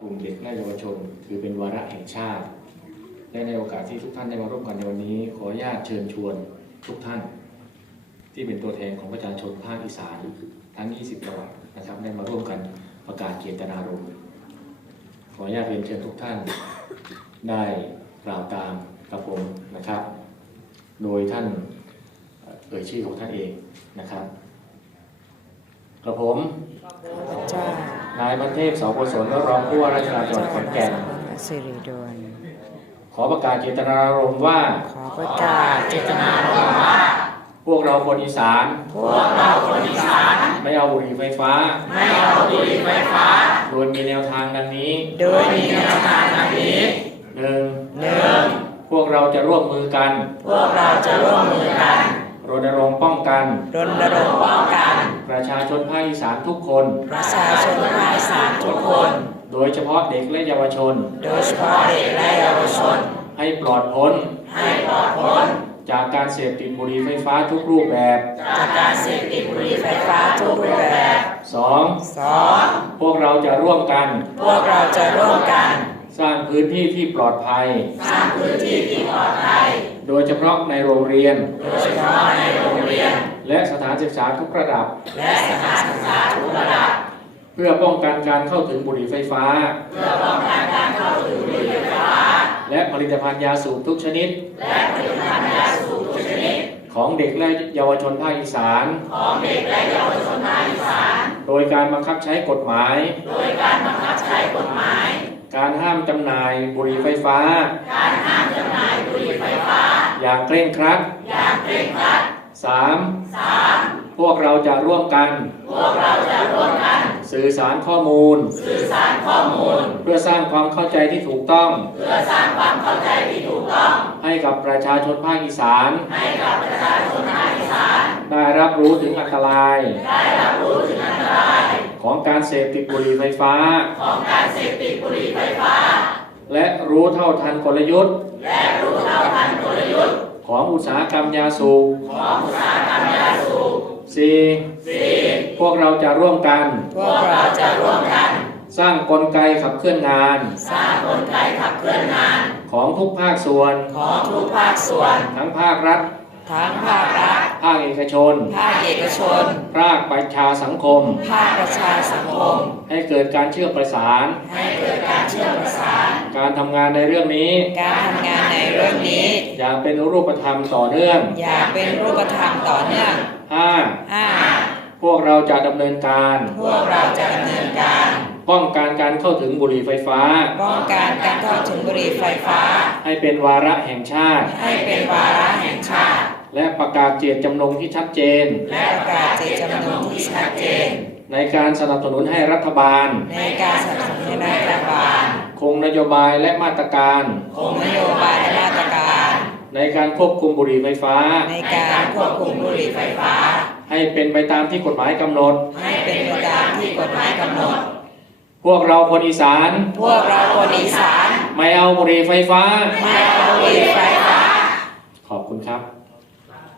กลุ่มเด็กและเยาวชน ถือเป็นวาระแห่งชาติ และในโอกาสที่ทุกท่านได้มาร่วมกันในวันนี้ ขออนุญาตเชิญชวนทุกท่าน ที่เป็นตัวแทนของประชาชนภาคอีสานทั้ง 20จังหวัดนะครับได้มาร่วมกันประกาศเจตนารมณ์ขออนุญาตเรียนเชิญทุกท่านได้กล่าวตามกับผมนะครับ โดยท่านเอ่ยชื่อของท่านเองนะครับกระผมจ้า นายประเทศสาวสนและรองผู้ว่าราชการจังหวัดขอนแก่นสิริดลขอประกาศเจตนารมณ์ว่า ขอประกาศเจตนารมณ์ว่า พวกเราคนอีสาน พวกเราคนอีสาน ไม่เอาบุหรี่ไฟฟ้า ไม่เอาบุหรี่ไฟฟ้า โดยมีแนวทางดังนี้ โดยมีแนวทางดังนี้หนึ่งหนึ่งพวกเราจะร่วมมือกัน พวกเราจะร่วมมือกันรณรงค์ป้องกันรณรงค์ป้องกัน ประชาชนภาคอีสานทุกคน ประชาชนภาคอีสานทุกคน โดยเฉพาะเด็กและเยาวชน โดยเฉพาะเด็กและเยาวชน ให้ปลอดพ้น ให้ปลอดพ้น จากการเสพติดบุหรี่ไฟฟ้าทุกรูปแบบ จากการเสพติดบุหรี่ไฟฟ้าทุกรูปแบบสองสองพวกเราจะร่วมกัน พวกเราจะร่วมกัน สร้างพื้นที่ที่ปลอดภัย สร้างพื้นที่ที่ปลอดภัย โดยเฉพาะในโรงเรียน โดยเฉพาะในโรงเรียน และสถานศึกษาทุกระดับ และสถานศึกษาทุกระดับ เพื่อป้องกันการเข้าถึงบุหรี่ไฟฟ้า เพื่อป้องกันการเข้าถึงบุหรี่ไฟฟ้า และผลิตภัณฑ์ยาสูบทุกชนิด และผลิตภัณฑ์ยาสูบทุกชนิด ของเด็กและเยาวชนภาคอีสาน ของเด็กและเยาวชนภาคอีสาน โดยการบังคับใช้กฎหมาย โดยการบังคับใช้กฎหมาย การห้ามจำหน่ายบุหรี่ไฟฟ้า การห้าม อย่างเคร่งครัดอย่างเคร่งครัด 3. สามพวกเราจะร่วมกัน พวกเราจะร่วมกัน สื่อสารข้อมูล สื่อสารข้อมูล เพื่อสร้างความเข้าใจที่ถูกต้อง เพื่อสร้างความเข้าใจที่ถูกต้อง ให้กับประชาชนภาคอีสาน ให้กับประชาชนภาคอีสาน ได้รับรู้ถึงอันตราย ได้รับรู้ถึงอันตราย ของการเสพติดบุหรี่ไฟฟ้า ของการเสพติดบุหรี่ไฟฟ้า และรู้เท่าทันกลยุทธ์ และรู้เท่าทันกลยุทธ์ ของอุตสาหกรรมยาสูบของอุตสาหกรรมยาสูบ 4. พวกเราจะร่วมกัน พวกเราจะร่วมกัน สร้างกลไกขับเคลื่อนงาน สร้างกลไกขับเคลื่อนงาน ของทุกภาคส่วน ของทุกภาคส่วน ทั้งภาครัฐ ทั้งภาครัฐ ภาคเอกชน ภาคเอกชน ภาคประชาสังคม ภาคประชาสังคม ให้เกิดการเชื่อมประสาน ให้เกิดการเชื่อมประสาน การทำงานในเรื่องนี้ การทำงานในเรื่องนี้ อย่างเป็นรูปธรรมต่อเนื่อง อย่างเป็นรูปธรรมต่อเนื่อง 5. 5. พวกเราจะดำเนินการ พวกเราจะดำเนินการ ป้องกันการเข้าถึงบุหรี่ไฟฟ้า ป้องกันการเข้าถึงบุหรี่ไฟฟ้า ให้เป็นวาระแห่งชาติ ให้เป็นวาระแห่งชาติ และประกาศเจตจำนงที่ชัดเจน และประกาศเจตจำนงที่ชัดเจน ในการสนับสนุนให้รัฐบาล ในการสนับสนุนให้รัฐบาล คงนโยบายและมาตรการ คงนโยบายและมาตรการ ในการควบคุมบุหรี่ไฟฟ้า ในการควบคุมบุหรี่ไฟฟ้า ให้เป็นไปตามที่กฎหมายกำหนด ให้เป็นไปตามที่กฎหมายกำหนด พวกเราคนอีสาน พวกเราคนอีสาน ไม่เอาบุหรี่ไฟฟ้า ไม่เอาบุหรี่ไฟฟ้า ขอบคุณครับ